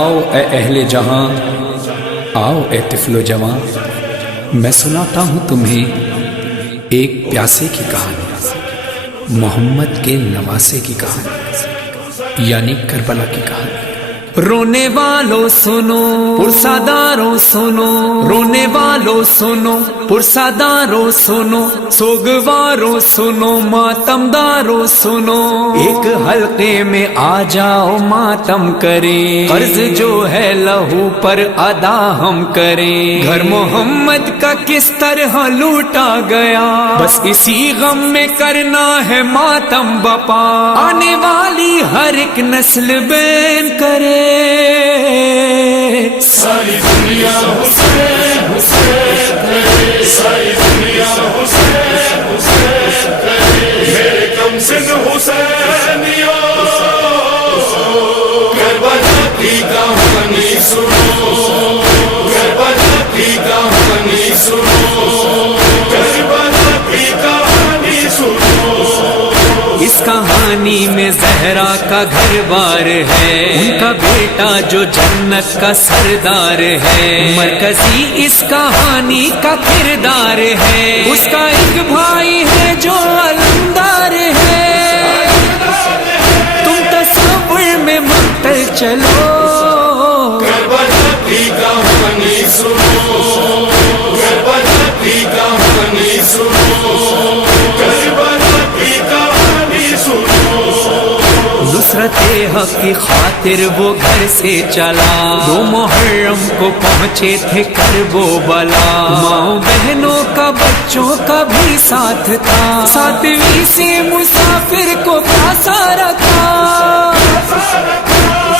آؤ اے اہل جہاں، آؤ اے طفل و جوان، میں سناتا ہوں تمہیں ایک پیاسے کی کہانی، محمد کے نواسے کی کہانی، یعنی کربلا کی کہانی۔ رونے والوں سنو، پرساداروں سنو، رونے والوں سنو، پرساداروں سنو، سوگواروں سنو، ماتمداروں سنو، ایک حلقے میں آ جاؤ ماتم کریں، قرض جو ہے لہو پر ادا ہم کریں، گھر محمد کا کس طرح لوٹا گیا، بس اسی غم میں کرنا ہے ماتم بپا، آنے والی ہر ایک نسل بین کرے، ساری دنیا حسین حسین کرے، ساری دنیا حسین حسین کرے، میرے کم سن حسینیوں کربلا کی کہانی سنو، کربلا کی کہانی سنو، کربلا کی کہانی سنو۔ اس کہانی میں زہرا کا گھر بار ہے، ان کا بیٹا جو جنت کا سردار ہے، مرکزی اس کہانی کا کردار ہے، اس کا ایک بھائی ہے جو علمدار ہے، تم تصور میں مقتل چلو، کربلا کی کہانی سنو، کربلا کی کہانی سنو، کربلا کی کہانی سنو۔ نصرت حق کی خاطر وہ گھر سے چلا، 2 محرم کو پہنچے تھے کرب و بلا، ماں بہنوں کا بچوں کا بھی ساتھ تھا، 7ویں سے مسافر کو پیاسا رکھا،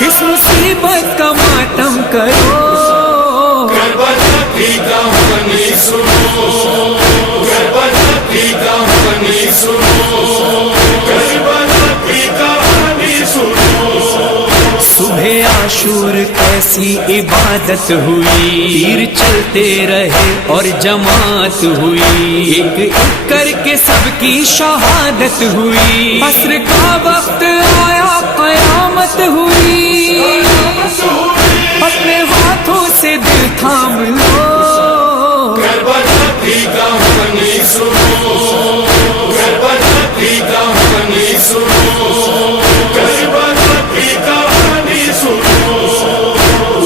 اس مصیبت کا ماتم کرو، کربلا کی کہانی سنو، کربلا کی کہانی سنو، کربلا کی کہانی سنو۔ صبح عاشور کیسی عبادت ہوئی، تیر چلتے رہے اور جماعت ہوئی، ایک ایک کر کے سب کی شہادت ہوئی، عصر کا وقت آیا قیامت ہوئی، اپنے ہاتھوں سے دل تھام لو، کربلا کی کہانی سنو، کربلا کی کہانی سنو، کربلا کی کہانی سنو۔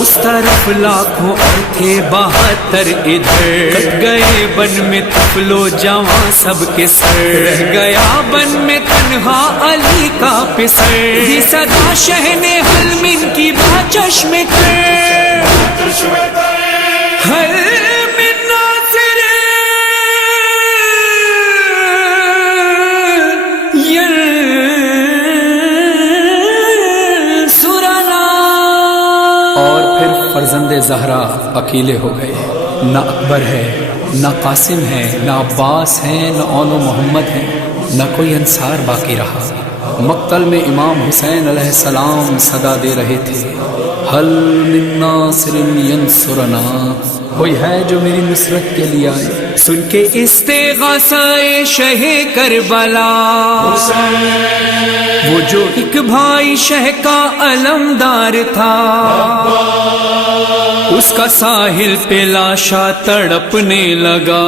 اس طرف لاکھوں اور تھے 72 ادھر، کٹ گئے بن میں طفل و جوان سب کے سر، رہ گیا بن میں تنہا علی کا پسر، یہ صدا شہن حلمن کی با چشم تر، ہر من ناصر سرنا۔ اور پھر فرزند زہرا اکیلے ہو گئے، نہ اکبر ہے، نہ قاسم ہے، نہ عباس ہے، نہ اون و محمد ہے، نہ کوئی انصار باقی رہا۔ مقتل میں امام حسین علیہ السلام صدا دے رہے تھے، حل من ناصر ینصرنا، کوئی ہے جو میری نصرت کے لیے آئے، سن کے استغاثہ شہ کربلا، وہ جو ایک بھائی شہ کا علمدار تھا، اس کا ساحل پہ لاشا تڑپنے لگا،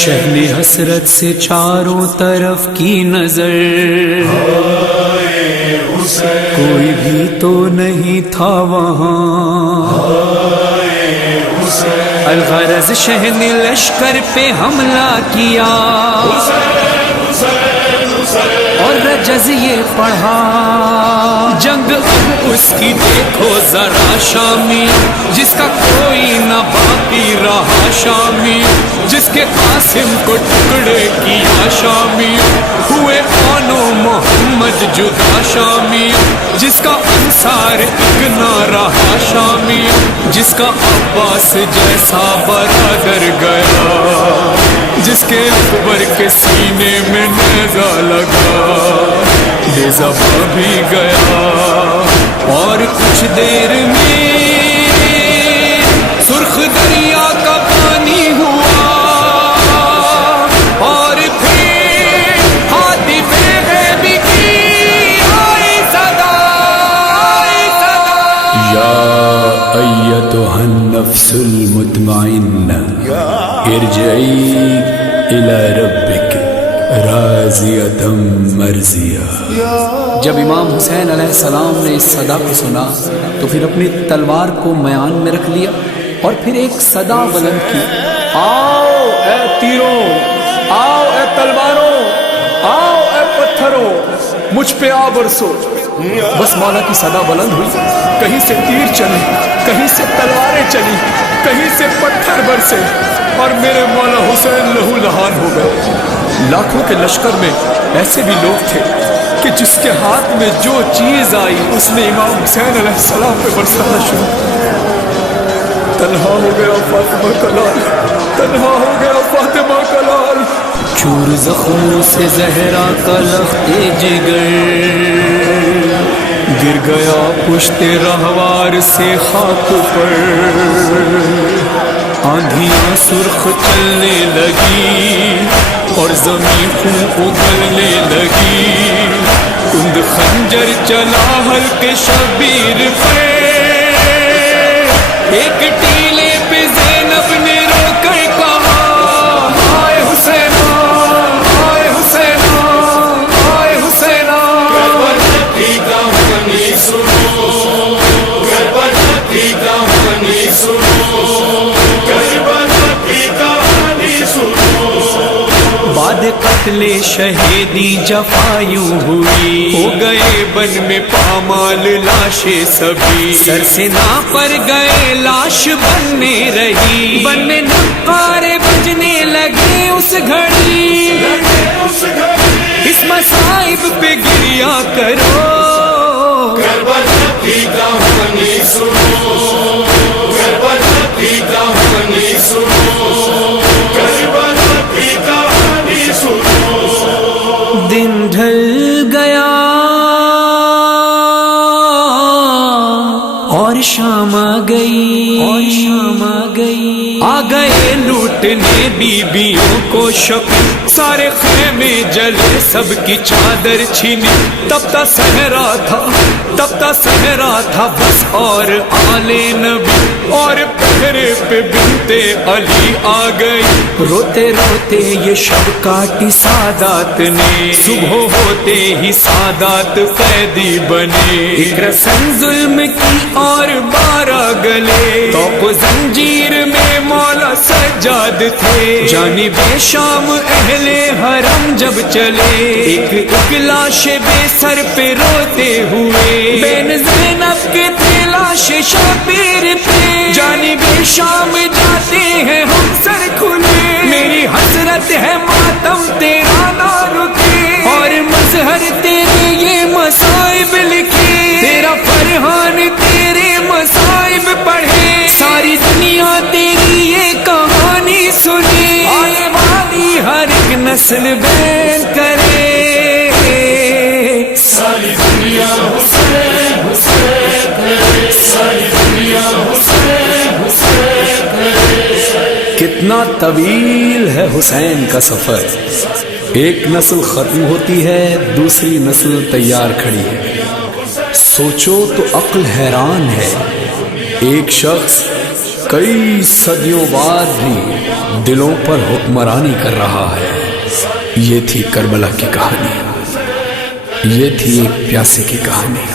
شہ نے حسرت سے چاروں طرف کی نظر، کوئی بھی تو نہیں تھا وہاں، الغرض شہ نے لشکر پہ حملہ کیا، اور رجز یہ پڑھا، جنگ اب اس کی دیکھو ذرا شامی، جس کا کوئی نہ باقی رہا شامی، جس کے قاسم کو ٹکڑے کیا شامی، ہوئے اون و محمد جدا شامی، جس کا انصار ایک نہ رہا شامی، جس کا عباس جیسا برادر گیا، جس کے اکبر کے سینے میں نیزہ لگا، بے زباں بھی گیا، اور کچھ دیر میں سرخ دریا کا پانی ہوا، اور پھر ہاتھ پہ غیب کی آئی صدا، یا ایتها النفس المطمئنہ ارجعی الی ربک راضیۃ مرضیہ۔ جب امام حسین علیہ السلام نے اس صدا کو سنا تو پھر اپنی تلوار کو میان میں رکھ لیا اور پھر ایک صدا بلند کی، آؤ اے تیروں، آؤ اے تلواروں، آؤ اے پتھروں، مجھ پہ آ برسو۔ بس مولا کی صدا بلند ہوئی، کہیں سے تیر چلے، کہیں سے تلواریں چلی، کہیں سے پتھر برسے، اور میرے مولا حسین لہو لہان ہو گئے۔ لاکھوں کے لشکر میں ایسے بھی لوگ تھے کہ جس کے ہاتھ میں جو چیز آئی اس نے امام حسین علیہ السلام پہ برسانا شروع۔ تنہا ہو گیا فاطمہ کا لال، تنہا ہو گیا فاطمہ کا لال، چور زخموں سے زہرا کا لخت جگر، گر گیا پشت رہوار سے خاک پر، آندھیاں سرخ چلنے لگی اور زمین خون اگلنے لگی، کند خنجر چلا حلق شبیر پہ، ایک ٹیلے پہ زینب نے رو کر کہا، ہائے حسینہ، ہائے حسینہ، ہائے حسینہ۔ کربلا کی کہانی سنو، کربلا کی کہانی سنو، کربلا کی کہانی سنو۔ بعد قتل شہیدی جفایوں ہوئی، ہو گئے بن میں پامال لاشیں سبھی، سر سے نا پر گئے لاش بننے رہی، بن میں نقارے بجنے لگے اس گھڑی، اس مصائب پہ گریا کرو۔ کربلا کی کہانی سنو، کربلا کی کہانی سنو، کربلا کی کہانی سنو۔ دن ڈھل گیا اور شام آ گئی، اور شام آ گئی، آ گئے لوٹنے بیبیوں کو شکل، سارے خیمے جلے سب کی چادر چھینی، تب تا صحرا تھا، تب تا صحرا تھا بس، اور آل نبی اور پہرے پہ بنت علی آ گئی، روتے روتے یہ شب کاٹی سادات نے، صبح ہوتے ہی سادات قیدی بنے، ایک رسن ظلم کی اور 12 گلے، توق و زنجیر میں مولا سجاد تھے، جانب شام اہل حرم جب چلے، ایک ایک لاش بے سر پہ روتے ہوئے، بین زینب کے تھے لاش شبیر پہ، جانب شام جاتے ہیں ہم سر کھلے، میری حسرت ہے ماتم تیرا نہ رکے، اور مظہر تیرے یہ مصائب لکھے، تیرا فرحان تیرے مصائب پڑھے، ساری دنیا تیری یہ کہانی سنے، آنے والی ہر ایک نسل بیان کرے، ساری دنیا حسین حسین کرے، ساری دنیا حسین حسین کرے۔ کتنا طویل ہے حسین کا سفر، ایک نسل ختم ہوتی ہے دوسری نسل تیار کھڑی ہے، سوچو تو عقل حیران ہے، ایک شخص کئی صدیوں بعد بھی دلوں پر حکمرانی کر رہا ہے۔ یہ تھی کربلا کی کہانی، یہ تھی ایک پیاسے کی کہانی،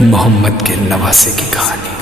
محمد کے نواسے کی کہانی۔